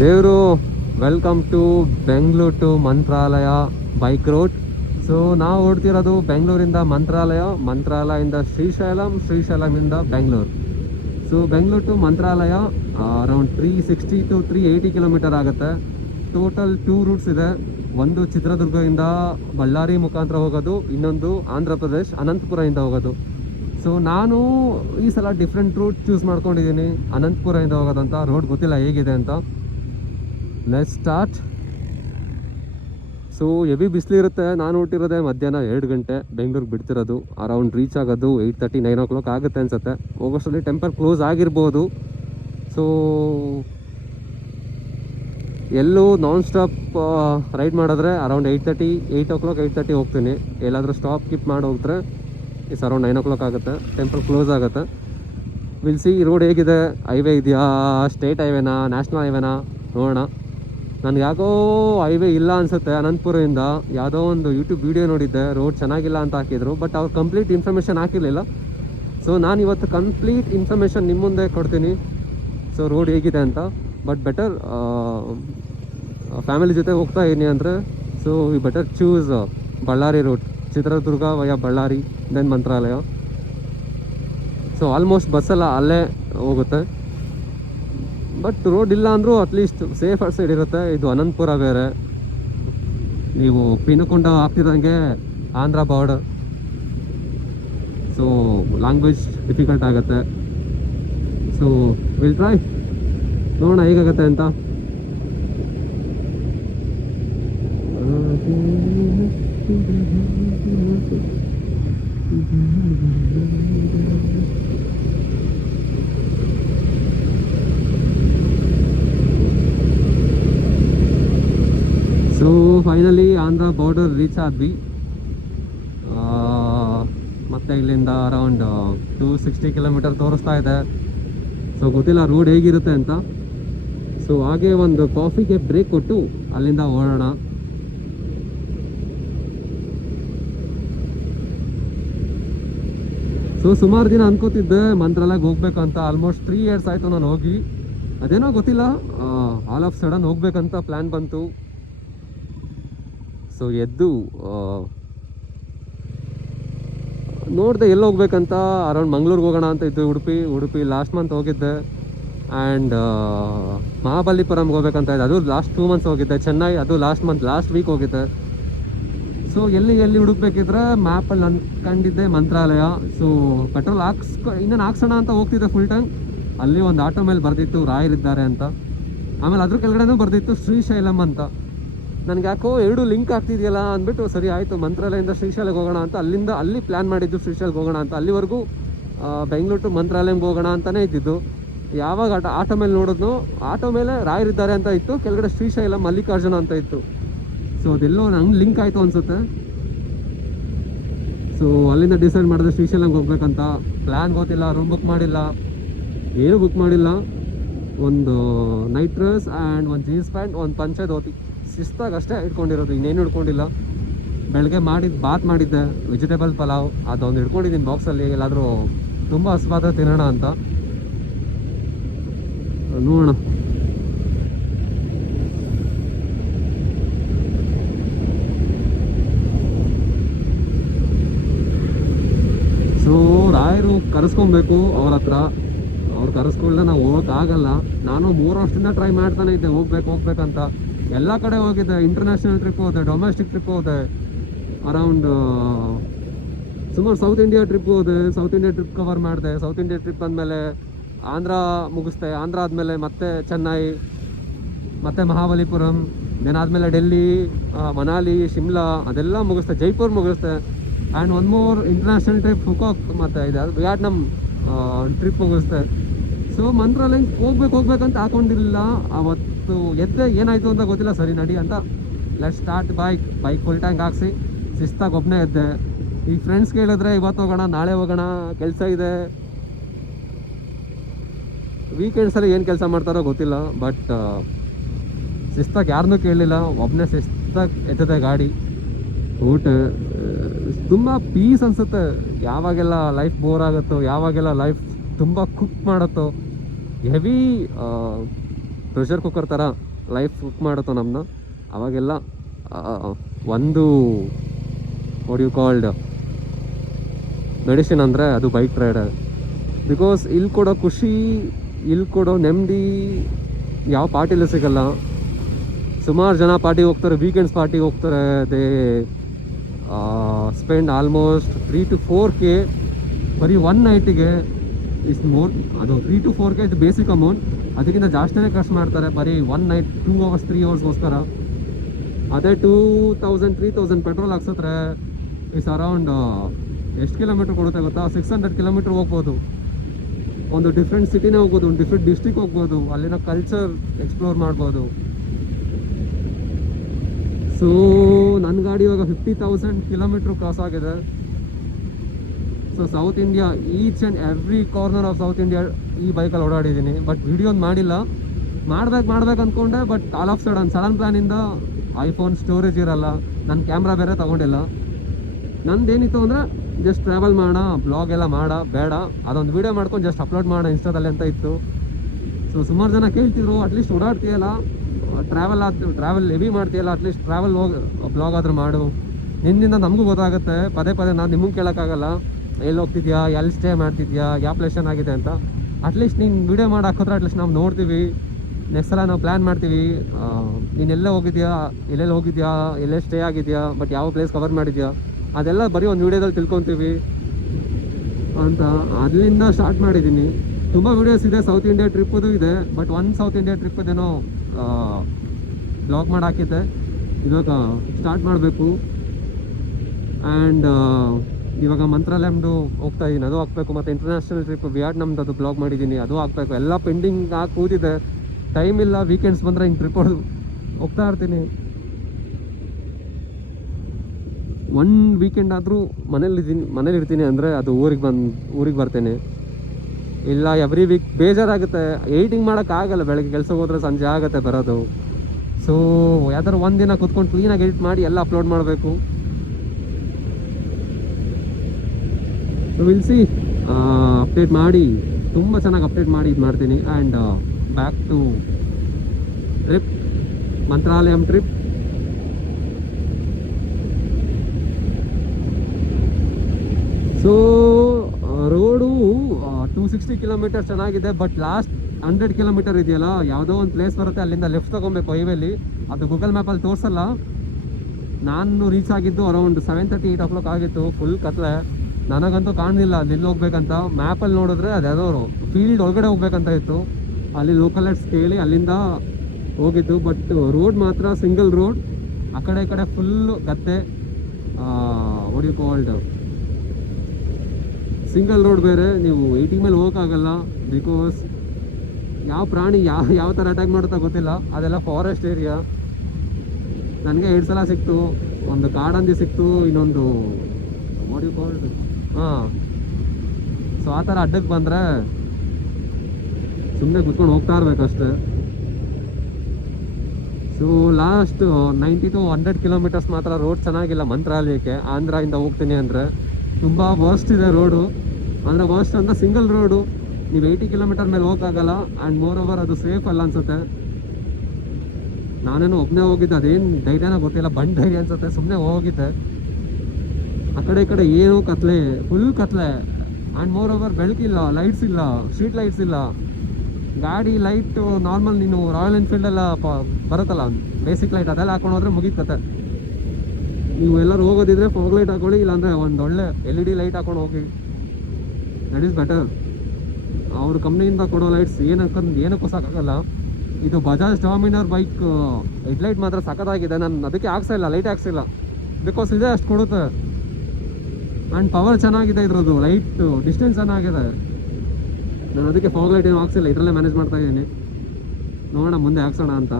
ದೇವರು welcome to Bengaluru to Mantralaya bike road. So ನಾವು ಓಡ್ತಿರೋದು ಬೆಂಗಳೂರಿಂದ ಮಂತ್ರಾಲಯದಿಂದ ಶ್ರೀಶೈಲಮಿಂದ Bengaluru. So Bengaluru to Mantralaya around 360 to 380 kilometre ಆಗುತ್ತೆ. ಟೋಟಲ್ 2 ರೂಟ್ಸ್ ಇದೆ. ಒಂದು ಚಿತ್ರದುರ್ಗದಿಂದ ಬಳ್ಳಾರಿ ಮುಖಾಂತರ ಹೋಗೋದು, ಇನ್ನೊಂದು ಆಂಧ್ರ ಪ್ರದೇಶ್ ಅನಂತಪುರದಿಂದ ಹೋಗೋದು. ಸೊ ನಾನು ಈ ಸಲ ಡಿಫ್ರೆಂಟ್ ರೂಟ್ ಚೂಸ್ ಮಾಡ್ಕೊಂಡಿದ್ದೀನಿ, ಅನಂತಪುರದಿಂದ ಹೋಗೋದಂತ. ರೋಡ್ ಗೊತ್ತಿಲ್ಲ ಹೇಗಿದೆ ಅಂತ. Let's start. ಸೊ ಹೆವಿ ಬಿಸಿಲಿರುತ್ತೆ. ನಾನು ಹುಟ್ಟಿರೋದೆ ಮಧ್ಯಾಹ್ನ 2 ಗಂಟೆ, ಬೆಂಗಳೂರಿಗೆ ಬಿಡ್ತಿರೋದು. ಅರೌಂಡ್ ರೀಚ್ ಆಗೋದು 8:30 9 o'clock ಆಗುತ್ತೆ ಅನ್ಸುತ್ತೆ. ಹೋಗೋಷ್ಟರಲ್ಲಿ ಟೆಂಪಲ್ ಕ್ಲೋಸ್ ಆಗಿರ್ಬೋದು. ಸೊ ಎಲ್ಲೂ ನಾನ್ ಸ್ಟಾಪ್ ರೈಡ್ ಮಾಡಿದ್ರೆ ಅರೌಂಡ್ 8 o'clock 8:30 ಹೋಗ್ತೀನಿ. ಎಲ್ಲಾದರೂ ಸ್ಟಾಪ್ ಕಿಪ್ ಮಾಡಿ ಹೋಗ್ತಾರೆ ಇಟ್ಸ್ ಅರೌಂಡ್ 9 o'clock ಆಗುತ್ತೆ. ಟೆಂಪಲ್ ಕ್ಲೋಸ್ ಆಗುತ್ತೆ. ವಿಲ್ ಸಿ ರೋಡ್ ಹೇಗಿದೆ, ಹೈವೇ ಇದೆಯಾ, ಸ್ಟೇಟ್ ಹೈವೇನಾ, ನ್ಯಾಷನಲ್ ಹೈವೇನಾ ನೋಡೋಣ. ನನಗೆ ಯಾಕೋ ಹೈವೇ ಇಲ್ಲ ಅನಿಸುತ್ತೆ. ಅನಂತಪುರದಿಂದ ಯಾವುದೋ ಒಂದು ಯೂಟ್ಯೂಬ್ ವೀಡಿಯೋ ನೋಡಿದ್ದೆ, ರೋಡ್ ಚೆನ್ನಾಗಿಲ್ಲ ಅಂತ ಹಾಕಿದ್ರು. ಬಟ್ ಅವ್ರು ಕಂಪ್ಲೀಟ್ ಇನ್ಫಾರ್ಮೇಷನ್ ಹಾಕಿರಲಿಲ್ಲ. ಸೊ ನಾನು ಇವತ್ತು ಕಂಪ್ಲೀಟ್ ಇನ್ಫಾರ್ಮೇಷನ್ ನಿಮ್ಮ ಮುಂದೆ ಕೊಡ್ತೀನಿ. ಸೊ ರೋಡ್ ಹೇಗಿದೆ ಅಂತ. ಬಟ್ ಬೆಟರ್ ಫ್ಯಾಮಿಲಿ ಜೊತೆ ಹೋಗ್ತಾ ಇದೀನಿ ಅಂದರೆ so we better choose Ballari route, Chitradurga via Ballari then Mantralaya. So almost ಬಸ್ಸೆಲ್ಲ ಅಲ್ಲೇ ಹೋಗುತ್ತೆ. ಬಟ್ ರೋಡ್ ಇಲ್ಲ ಅಂದರೂ ಅಟ್ಲೀಸ್ಟ್ ಸೇಫ್ ಸೈಡ್ ಇರುತ್ತೆ. ಇದು ಅನಂತಪುರ ಬೇರೆ, ನೀವು ಪಿನಕೊಂಡ ಆಗ್ತಿದ್ದಂಗೆ Andhra border. So language difficult ಆಗುತ್ತೆ. ಸೊ ವಿಲ್ ಟ್ರೈ, ನೋಡೋಣ ಹೇಗಾಗತ್ತೆ ಅಂತ. So finally Andhra border reach ಆದ್ವಿ. ಮತ್ತೆ ಇಲ್ಲಿಂದ ಅರೌಂಡ್ 260 ಕಿಲೋಮೀಟರ್ ತೋರಿಸ್ತಾ ಇದೆ. ಸೊ ಗೊತ್ತಿಲ್ಲ ರೋಡ್ ಹೇಗಿರುತ್ತೆ ಅಂತ. ಸೊ ಹಾಗೆ ಒಂದು ಕಾಫಿಗೆ ಬ್ರೇಕ್ ಕೊಟ್ಟು ಅಲ್ಲಿಂದ ಓಡೋಣ. ಸೊ ಸುಮಾರು ದಿನ ಅನ್ಕೋತಿದ್ದೆ ಮಂತ್ರಾಲಯಕ್ಕೆ ಹೋಗ್ಬೇಕಂತ. ಆಲ್ಮೋಸ್ಟ್ 3 years ಆಯಿತು ನಾನು ಹೋಗಿ. ಅದೇನೋ ಗೊತ್ತಿಲ್ಲ, ಆಲ್ ಆಫ್ ಸಡನ್ ಹೋಗ್ಬೇಕಂತ ಪ್ಲ್ಯಾನ್ ಬಂತು. ಸೊ ಎದ್ದು ನೋಡಿದೆ ಎಲ್ಲಿ ಹೋಗ್ಬೇಕಂತ. ಅರೌಂಡ್ ಮಂಗ್ಳೂರಿಗೆ ಹೋಗೋಣ ಅಂತ ಇದ್ದು. ಉಡುಪಿ ಲಾಸ್ಟ್ ಮಂತ್ ಹೋಗಿದ್ದೆ. ಆ್ಯಂಡ್ ಮಹಾಬಲಿಪುರಮ್ಗೆ ಹೋಗ್ಬೇಕಂತ ಇದೆ, ಅದು ಲಾಸ್ಟ್ 2 months ಹೋಗಿದ್ದೆ. ಚೆನ್ನೈ ಅದು ಲಾಸ್ಟ್ ವೀಕ್ ಹೋಗಿದ್ದೆ. ಸೊ ಎಲ್ಲಿ ಹುಡುಕ್ಬೇಕಿದ್ರೆ ಮ್ಯಾಪಲ್ಲಿ ಅಂದ್ಕೊಂಡಿದ್ದೆ ಮಂತ್ರಾಲಯ. ಸೊ ಪೆಟ್ರೋಲ್ ಇನ್ನೇನು ಹಾಕ್ಸೋಣ ಅಂತ ಹೋಗ್ತಿದ್ದೆ ಫುಲ್ ಟೈಮ್. ಅಲ್ಲಿ ಒಂದು ಆಟೋ ಮೇಲೆ ಬರ್ದಿತ್ತು ರಾಯರಿದ್ದಾರೆ ಅಂತ. ಆಮೇಲೆ ಅದ್ರ ಕೆಳಗಡೆನೂ ಬರ್ದಿತ್ತು ಶ್ರೀಶೈಲಂ ಅಂತ. ನನಗೆ ಯಾಕೋ 2 ಲಿಂಕ್ ಆಗ್ತಿದೆಯಲ್ಲ ಅಂದ್ಬಿಟ್ಟು ಸರಿ ಆಯಿತು ಮಂತ್ರಾಲಯದಿಂದ ಶ್ರೀಶೈಲಕ್ಕೆ ಹೋಗೋಣ ಅಂತ. ಅಲ್ಲಿ ಪ್ಲ್ಯಾನ್ ಮಾಡಿದ್ದು ಶ್ರೀಶೈಲಕ್ಕೆ ಹೋಗೋಣ ಅಂತ. ಅಲ್ಲಿವರೆಗೂ ಬೆಂಗಳೂರು ಟು ಮಂತ್ರಾಲಯಕ್ಕೆ ಹೋಗೋಣ ಅಂತಲೇ ಇದ್ದಿದ್ದು. ಯಾವಾಗ ಆಟೋ ಮೇಲೆ ನೋಡಿದ್ನೋ, ಆಟೋ ಮೇಲೆ ರಾಯರಿದ್ದಾರೆ ಅಂತ ಇತ್ತು, ಕೆಳಗಡೆ ಶ್ರೀಶೈಲಂ ಮಲ್ಲಿಕಾರ್ಜುನ ಅಂತ ಇತ್ತು. ಸೊ ಅದೆಲ್ಲೋ ನಂಗೆ ಲಿಂಕ್ ಆಯಿತು ಅನಿಸುತ್ತೆ. ಸೊ ಅಲ್ಲಿಂದ ಡಿಸೈಡ್ ಮಾಡಿದೆ ಶ್ರೀಶೈಲಂಗೆ ಹೋಗ್ಬೇಕಂತ. ಪ್ಲ್ಯಾನ್ ಗೊತ್ತಿಲ್ಲ, ರೂಮ್ ಬುಕ್ ಮಾಡಿಲ್ಲ, ಏನೂ ಬುಕ್ ಮಾಡಿಲ್ಲ. ಒಂದು ನೈಟ್ ಡ್ರೆಸ್ ಆ್ಯಂಡ್ ಒಂದು ಜೀನ್ಸ್ ಪ್ಯಾಂಟ್, ಒಂದು ಪಂಚೆ ಧೋತಿ, ಶಿಸ್ತಾಗಿ ಅಷ್ಟೇ ಇಟ್ಕೊಂಡಿರೋದು, ಇನ್ನೇನು ಇಟ್ಕೊಂಡಿಲ್ಲ. ಬೆಳಗ್ಗೆ ಬಾತ್ ಮಾಡಿದ್ದೆ, ವೆಜಿಟೇಬಲ್ ಪಲಾವ್, ಅದೊಂದು ಇಟ್ಕೊಂಡಿದ್ದೀನಿ ಬಾಕ್ಸಲ್ಲಿ. ಎಲ್ಲಾದರೂ ತುಂಬ ಹಸ್ವಾದ ತಿನ್ನೋಣ ಅಂತ. ನೋಡೋಣ. ಸೊ ರಾಯರು ಕರೆಸ್ಕೊಬೇಕು ಅವ್ರ ಹತ್ರ. ಅವ್ರು ಕರೆಸ್ಕೊಳ್ಳೆ ನಾವು ಹೋಗೋಕ್ಕಾಗಲ್ಲ. ನಾನು 3 ವರ್ಷದಿಂದ ಟ್ರೈ ಮಾಡ್ತಾನೆ ಇದ್ದೆ ಹೋಗ್ಬೇಕಂತ. ಎಲ್ಲ ಕಡೆ ಹೋಗಿದ್ದೆ. ಇಂಟರ್ನ್ಯಾಷನಲ್ ಟ್ರಿಪ್ ಹೋದೆ, ಡೊಮೆಸ್ಟಿಕ್ ಟ್ರಿಪ್ ಹೋದೆ, ಅರೌಂಡ್ ಸುಮಾರು ಸೌತ್ ಇಂಡಿಯಾ ಟ್ರಿಪ್ ಹೋದೆ. ಸೌತ್ ಇಂಡಿಯಾ ಟ್ರಿಪ್ ಕವರ್ ಮಾಡಿದೆ. ಸೌತ್ ಇಂಡಿಯಾ ಟ್ರಿಪ್ ಅಂದಮೇಲೆ ಆಂಧ್ರ ಮುಗಿಸ್ದೆ. ಆಂಧ್ರ ಆದಮೇಲೆ ಮತ್ತೆ ಚೆನ್ನೈ, ಮತ್ತೆ ಮಹಾಬಲಿಪುರಂ, ದೆನ್ ಆದಮೇಲೆ ಡೆಲ್ಲಿ, ಮನಾಲಿ, ಶಿಮ್ಲಾ ಅದೆಲ್ಲ ಮುಗಿಸ್ದೆ. ಜೈಪುರ್ ಮುಗಿಸ್ದೆ. And one more international trip ಹುಕಾಕ್, ಮತ್ತು ಇದು ವಿಯಟ್ನಾಮ್ ಟ್ರಿಪ್ ಮುಗಿಸ್ದೆ. ಸೊ ಮಂತ್ರಾಲಯಕ್ಕೆ ಹೋಗ್ಬೇಕಂತ ಹಾಕೊಂಡಿರಲಿಲ್ಲ. ಅವತ್ತು ಎದ್ದೆ, ಏನಾಯಿತು ಅಂತ ಗೊತ್ತಿಲ್ಲ. ಸರಿ ನಡಿ ಅಂತ let start bike full tank ಹಾಕ್ಸಿ ಶಿಸ್ತಾಗಿ ಒಬ್ಬನೇ ಎದ್ದೆ. ಈ ಫ್ರೆಂಡ್ಸ್ ಕೇಳಿದ್ರೆ ಇವತ್ತು ಹೋಗೋಣ, ನಾಳೆ ಹೋಗೋಣ, ಕೆಲಸ ಇದೆ. ವೀಕೆಂಡ್ಸಲ್ಲಿ ಏನು ಕೆಲಸ ಮಾಡ್ತಾರೋ ಗೊತ್ತಿಲ್ಲ. ಬಟ್ ಶಿಸ್ತಾಗಿ ಯಾರನ್ನೂ ಕೇಳಲಿಲ್ಲ, ಒಬ್ಬನೇ ಶಿಸ್ತಾಗಿ ಎತ್ತದೆ ಗಾಡಿ. ಊಟ ತುಂಬ ಪೀಸ್ ಅನಿಸುತ್ತೆ. ಯಾವಾಗೆಲ್ಲ ಲೈಫ್ ಬೋರ್ ಆಗುತ್ತೋ, ಯಾವಾಗೆಲ್ಲ ಲೈಫ್ ತುಂಬ ಕುಕ್ ಮಾಡುತ್ತೋ, ಹೆವಿ ಪ್ರೆಷರ್ ಕುಕ್ಕರ್ ಥರ ಲೈಫ್ ಕುಕ್ ಮಾಡುತ್ತೋ ನಮ್ಮನ್ನ, ಅವಾಗೆಲ್ಲ ಒಂದು ವಾಟ್ ಯು ಕಾಲ್ಡ್ ಮೆಡಿಸಿನ್ ಅಂದರೆ ಅದು ಬೈಕ್ ರೈಡ್. ಬಿಕಾಸ್ ಇಲ್ಲಿ ಕೊಡೋ ಖುಷಿ, ಇಲ್ಲಿ ಕೊಡೋ ನೆಮ್ಮದಿ ಯಾವ ಪಾರ್ಟಿಲೂ ಸಿಗಲ್ಲ. ಸುಮಾರು ಜನ ಪಾರ್ಟಿಗೆ ಹೋಗ್ತಾರೆ, ವೀಕೆಂಡ್ಸ್ ಪಾರ್ಟಿಗೆ ಹೋಗ್ತಾರೆ. They spend almost 3 to 4K ಬರೀ ಒನ್ ನೈಟಿಗೆ. ಇಸ್ ಮೋರ್, ಅದು 3 to 4K ಇದು ಬೇಸಿಕ್ ಅಮೌಂಟ್. ಅದಕ್ಕಿಂತ ಜಾಸ್ತಿನೇ ಖರ್ಚು ಮಾಡ್ತಾರೆ ಬರೀ ಒನ್ ನೈಟ್ 2 hours 3 hours ಅದೇ 2000-3000 ಪೆಟ್ರೋಲ್ ಹಾಕ್ಸಿದ್ರೆ ಇಸ್ ಅರೌಂಡ್ ಎಷ್ಟು ಕಿಲೋಮೀಟ್ರ್ ಕೊಡುತ್ತೆ ಗೊತ್ತಾ? 600 ಕಿಲೋಮೀಟ್ರ್ ಹೋಗ್ಬೋದು. ಒಂದು ಡಿಫ್ರೆಂಟ್ ಸಿಟಿನೇ ಹೋಗ್ಬೋದು, ಒಂದು ಡಿಫ್ರೆಂಟ್ ಡಿಸ್ಟ್ರಿಕ್ ಹೋಗ್ಬೋದು, ಅಲ್ಲಿನ ಕಲ್ಚರ್ ಎಕ್ಸ್ಪ್ಲೋರ್ ಮಾಡ್ಬೋದು. ಸೊ ನನ್ನ ಗಾಡಿ ಇವಾಗ 50,000 ಕಿಲೋಮೀಟ್ರ್ ಕ್ರಾಸ್ ಆಗಿದೆ. So South India, each and every corner of South India ಈ ಬೈಕಲ್ಲಿ ಓಡಾಡಿದ್ದೀನಿ. ಬಟ್ ವಿಡಿಯೋ ಮಾಡಿಲ್ಲ, ಮಾಡ್ಬೇಕು ಅಂದ್ಕೊಂಡೆ. ಬಟ್ ಆಲ್ ಆಫ್ ಸಡನ್ ಪ್ಲ್ಯಾನಿಂದ ಐಫೋನ್ ಸ್ಟೋರೇಜ್ ಇರಲ್ಲ, ನನ್ನ ಕ್ಯಾಮ್ರಾ ಬೇರೆ ತೊಗೊಂಡಿಲ್ಲ. ನಂದೇನಿತ್ತು ಅಂದರೆ ಜಸ್ಟ್ ಟ್ರಾವೆಲ್ ಮಾಡೋಣ, ಬ್ಲಾಗ್ ಎಲ್ಲ ಬೇಡ, ಅದೊಂದು ವೀಡಿಯೋ ಮಾಡ್ಕೊಂಡು ಜಸ್ಟ್ ಅಪ್ಲೋಡ್ ಮಾಡೋಣ ಇನ್ಸ್ಟಾದಲ್ಲಿ ಅಂತ ಇತ್ತು. ಸೊ ಸುಮಾರು ಜನ ಕೇಳ್ತಿದ್ರು, ಅಟ್ಲೀಸ್ಟ್ ಓಡಾಡ್ತೀಯಲ್ಲ, ಟ್ರಾವೆಲ್ ಹೆವಿ ಮಾಡ್ತೀಯಲ್ಲ, ಅಟ್ಲೀಸ್ಟ್ ಟ್ರಾವೆಲ್ ಬ್ಲಾಗ್ ಆದರೂ ಮಾಡು. ನಿನ್ನಿಂದ ನಮಗೂ ಗೊತ್ತಾಗುತ್ತೆ. ಪದೇ ನಾನು ನಿಮಗೆ ಕೇಳೋಕ್ಕಾಗಲ್ಲ, ಎಲ್ಲಿ ಹೋಗ್ತಿದ್ಯಾ, ಎಲ್ಲಿ ಸ್ಟೇ ಮಾಡ್ತಿದ್ಯಾ, ಯಾವ ಪ್ಲೇಸ್ ಚೆನ್ನಾಗಿದೆ ಅಂತ. ಅಟ್ಲೀಸ್ಟ್ ನೀನು ವೀಡಿಯೋ ಮಾಡಿ ಹಾಕಿದ್ರೆ ಅಟ್ಲೀಸ್ಟ್ ನಾವು ನೋಡ್ತೀವಿ. ನೆಕ್ಸ್ಟ್ ಸಲ ನಾವು ಪ್ಲ್ಯಾನ್ ಮಾಡ್ತೀವಿ, ನೀನು ಎಲ್ಲೇ ಹೋಗಿದ್ಯಾ, ಎಲ್ಲೆಲ್ಲಿ ಹೋಗಿದ್ಯಾ, ಎಲ್ಲೇ ಸ್ಟೇ ಆಗಿದೆಯಾ, ಬಟ್ ಯಾವ ಪ್ಲೇಸ್ ಕವರ್ ಮಾಡಿದ್ಯಾ, ಅದೆಲ್ಲ ಬರೀ ಒಂದು ವೀಡಿಯೋದಲ್ಲಿ ತಿಳ್ಕೊತೀವಿ ಅಂತ ಅಲ್ಲಿಂದ ಸ್ಟಾರ್ಟ್ ಮಾಡಿದ್ದೀನಿ. ತುಂಬ ವೀಡಿಯೋಸ್ ಇದೆ, ಸೌತ್ ಇಂಡಿಯಾ ಟ್ರಿಪ್ಪದು ಇದೆ. ಬಟ್ ಒಂದು ಸೌತ್ ಇಂಡಿಯಾ ಟ್ರಿಪ್ಪದೇನೋ ಬ್ಲಾಗ್ ಮಾಡಿ ಹಾಕಿದ್ದೆ, ಇವಾಗ ಸ್ಟಾರ್ಟ್ ಮಾಡಬೇಕು. ಆ್ಯಂಡ್ ಇವಾಗ ಮಂತ್ರಾಲಯಮ್ದು ಹೋಗ್ತಾ ಇದ್ದೀನಿ, ಅದು ಹಾಕ್ಬೇಕು. ಮತ್ತು ಇಂಟರ್ನ್ಯಾಷನಲ್ ಟ್ರಿಪ್ ವಿಯಟ್ನಾಮ್ದು ಅದು ಬ್ಲಾಗ್ ಮಾಡಿದ್ದೀನಿ, ಅದು ಹಾಕ್ಬೇಕು. ಎಲ್ಲ ಪೆಂಡಿಂಗ್ ಆಗಿ ಕೂತಿದೆ, ಟೈಮ್ ಇಲ್ಲ. ವೀಕೆಂಡ್ಸ್ ಬಂದರೆ ಹಿಂಗೆ ಟ್ರಿಪ್ ಹೋಗ್ತಾ ಇರ್ತೀನಿ. ಒನ್ ವೀಕೆಂಡ್ ಆದರೂ ಮನೇಲಿ ಇರ್ತೀನಿ ಅಂದರೆ ಅದು ಊರಿಗೆ ಬರ್ತೇನೆ. ಇಲ್ಲ ಎವ್ರಿ ವೀಕ್ ಬೇಜಾರಾಗುತ್ತೆ, ಎಡಿಟಿಂಗ್ ಮಾಡೋಕ್ಕಾಗಲ್ಲ. ಬೆಳಗ್ಗೆ ಕೆಲಸಕ್ಕೆ ಹೋದರೆ ಸಂಜೆ ಆಗುತ್ತೆ ಬರೋದು. ಸೊ ಯಾವ್ದಾದ್ರು ಒಂದಿನ ಕೂತ್ಕೊಂಡು ಕ್ಲೀನಾಗಿ ಎಡಿಟ್ ಮಾಡಿ ಎಲ್ಲ ಅಪ್ಲೋಡ್ ಮಾಡಬೇಕು. ಸೊ ವಿಲ್ ಸಿ, ಅಪ್ಡೇಟ್ ಮಾಡಿ, ತುಂಬ ಚೆನ್ನಾಗಿ ಅಪ್ಡೇಟ್ ಮಾಡಿ ಇದು ಮಾಡ್ತೀನಿ. And back to trip, Mantralayam trip. So road 260 kilometre ಚೆನ್ನಾಗಿದೆ. ಬಟ್ ಲಾಸ್ಟ್ 100 ಕಿಲೋಮೀಟರ್ ಇದೆಯಲ್ಲ, ಯಾವುದೋ ಒಂದು ಪ್ಲೇಸ್ ಬರುತ್ತೆ, ಅಲ್ಲಿಂದ ಲೆಫ್ಟ್ ತೊಗೊಬೇಕು ಹೈವೇಲಿ. ಅದು ಗೂಗಲ್ ಮ್ಯಾಪಲ್ಲಿ ತೋರಿಸಲ್ಲ. ನಾನು ರೀಚ್ ಆಗಿದ್ದು ಅರೌಂಡ್ 7:30 8 o'clock ಆಗಿತ್ತು. ಫುಲ್ ಕತ್ಲೆ, ನನಗಂತೂ ಕಾಣಲಿಲ್ಲ ಅಲ್ಲಿ ಹೋಗ್ಬೇಕಂತ. ಮ್ಯಾಪಲ್ಲಿ ನೋಡಿದ್ರೆ ಅದ್ಯಾವುದೋ ಫೀಲ್ಡ್ ಒಳಗಡೆ ಹೋಗ್ಬೇಕಂತ ಇತ್ತು. ಅಲ್ಲಿ ಲೋಕಲ್ ಲೈಟ್ಸ್ ಕೇಳಿ ಅಲ್ಲಿಂದ ಹೋಗಿದ್ದು. ಬಟ್ ರೋಡ್ ಮಾತ್ರ ಸಿಂಗಲ್ ರೋಡ್, ಆ ಕಡೆ ಈ ಕಡೆ ಫುಲ್ಲು ಗದ್ದೆ. What you called single road ಬೇರೆ, ನೀವು 80 ಮೇಲೆ ಹೋಗೋಕ್ಕಾಗಲ್ಲ. ಬಿಕಾಸ್ ಯಾವ ಪ್ರಾಣಿ ಯಾವ ಥರ ಅಟ್ಯಾಕ್ ಮಾಡುತ್ತಾ ಗೊತ್ತಿಲ್ಲ. ಅದೆಲ್ಲ ಫಾರೆಸ್ಟ್ ಏರಿಯಾ. ನನಗೆ 2 ಸಲ ಸಿಕ್ತು, ಒಂದು ಕಾಡಂದಿ ಸಿಕ್ತು, ಇನ್ನೊಂದು ವಾಟ್ ಯು ಕಾಲ್ಡ್ ಸೊ ಆ ಥರ ಅಡ್ಡಕ್ಕೆ ಬಂದರೆ ಸುಮ್ಮನೆ ಕುತ್ಕೊಂಡು ಹೋಗ್ತಾ ಇರ್ಬೇಕಷ್ಟೆ. ಸೊ ಲಾಸ್ಟ್ 90 to 100 ಕಿಲೋಮೀಟರ್ಸ್ ಮಾತ್ರ ರೋಡ್ ಚೆನ್ನಾಗಿಲ್ಲ ಮಂತ್ರಾಲಯಕ್ಕೆ. ಆಂಧ್ರದಿಂದ ಹೋಗ್ತೀನಿ ಅಂದರೆ ತುಂಬ ವರ್ಸ್ಟ್ ಇದೆ ರೋಡು. ಅಂದರೆ ವರ್ಸ್ಟ್ ಅಂದರೆ ಸಿಂಗಲ್ ರೋಡು, ನೀವು 80 ಕಿಲೋಮೀಟರ್ ಮೇಲೆ ಹೋಗೋಕ್ಕಾಗಲ್ಲ. ಆ್ಯಂಡ್ ಮೋರ್ ಓವರ್ ಅದು ಸೇಫ್ ಅಲ್ಲ ಅನ್ಸುತ್ತೆ. ನಾನೇನು ಒಬ್ಬನೇ ಹೋಗಿದ್ದೆ, ಅದೇನು ಧೈರ್ಯನ ಗೊತ್ತಿಲ್ಲ, ಬಂಡ್ ಧೈರ್ಯ ಅನ್ಸುತ್ತೆ. ಸುಮ್ಮನೆ ಹೋಗಿದ್ದೆ. ಆ ಕಡೆ ಈ ಕಡೆ ಏನೂ ಕತ್ಲೆ, ಫುಲ್ ಕತ್ಲೆ. ಆ್ಯಂಡ್ ಮೋರ್ ಓವರ್ ಬೆಳಕಿಲ್ಲ, ಲೈಟ್ಸ್ ಇಲ್ಲ, ಸ್ಟ್ರೀಟ್ ಲೈಟ್ಸ್ ಇಲ್ಲ. ಗಾಡಿ ಲೈಟು ನಾರ್ಮಲ್ ನೀನು ರಾಯಲ್ ಎನ್ಫೀಲ್ಡೆಲ್ಲ ಬರುತ್ತಲ್ಲ ಬೇಸಿಕ್ ಲೈಟ್, ಅದೆಲ್ಲ ಹಾಕೊಂಡು ಹೋದ್ರೆ ಮುಗೀತತೆ. ನೀವು ಎಲ್ಲರೂ ಹೋಗೋದಿದ್ರೆ ಫಾಗ್ ಲೈಟ್ ಹಾಕೊಳ್ಳಿ, ಇಲ್ಲಾಂದರೆ ಒಂದು ಒಳ್ಳೆ LED ಲೈಟ್ ಹಾಕೊಂಡು ಹೋಗಿ, ದಟ್ ಈಸ್ ಬೆಟರ್. ಅವ್ರ ಕಂಪ್ನಿಯಿಂದ ಕೊಡೋ ಲೈಟ್ಸ್ ಏನಕ್ಕೂ ಸಾಕಾಗಲ್ಲ. ಇದು ಬಜಾಜ್ ಡಾಮಿನರ್ ಬೈಕ್ ಹೆಡ್ಲೈಟ್ ಮಾತ್ರ ಸಖತ್ತಾಗಿದೆ. ನಾನು ಅದಕ್ಕೆ ಹಾಕ್ಸಿಲ್ಲ, ಲೈಟ್ ಹಾಕ್ಸಿಲ್ಲ. ಬಿಕಾಸ್ ಇದೇ ಅಷ್ಟು ಕೊಡುತ್ತೆ. ಆ್ಯಂಡ್ ಪವರ್ ಚೆನ್ನಾಗಿದೆ ಇದ್ರದ್ದು, ಲೈಟ್ ಡಿಸ್ಟೆನ್ಸ್ ಚೆನ್ನಾಗಿದೆ. ನಾನು ಅದಕ್ಕೆ ಫಾಗ್ ಲೈಟ್ ಏನೂ ಹಾಕ್ಸಿಲ್ಲ, ಇದರಲ್ಲೇ ಮ್ಯಾನೇಜ್ ಮಾಡ್ತಾ ಇದ್ದೀನಿ. ನೋಡೋಣ ಮುಂದೆ ಹಾಕ್ಸೋಣ ಅಂತ.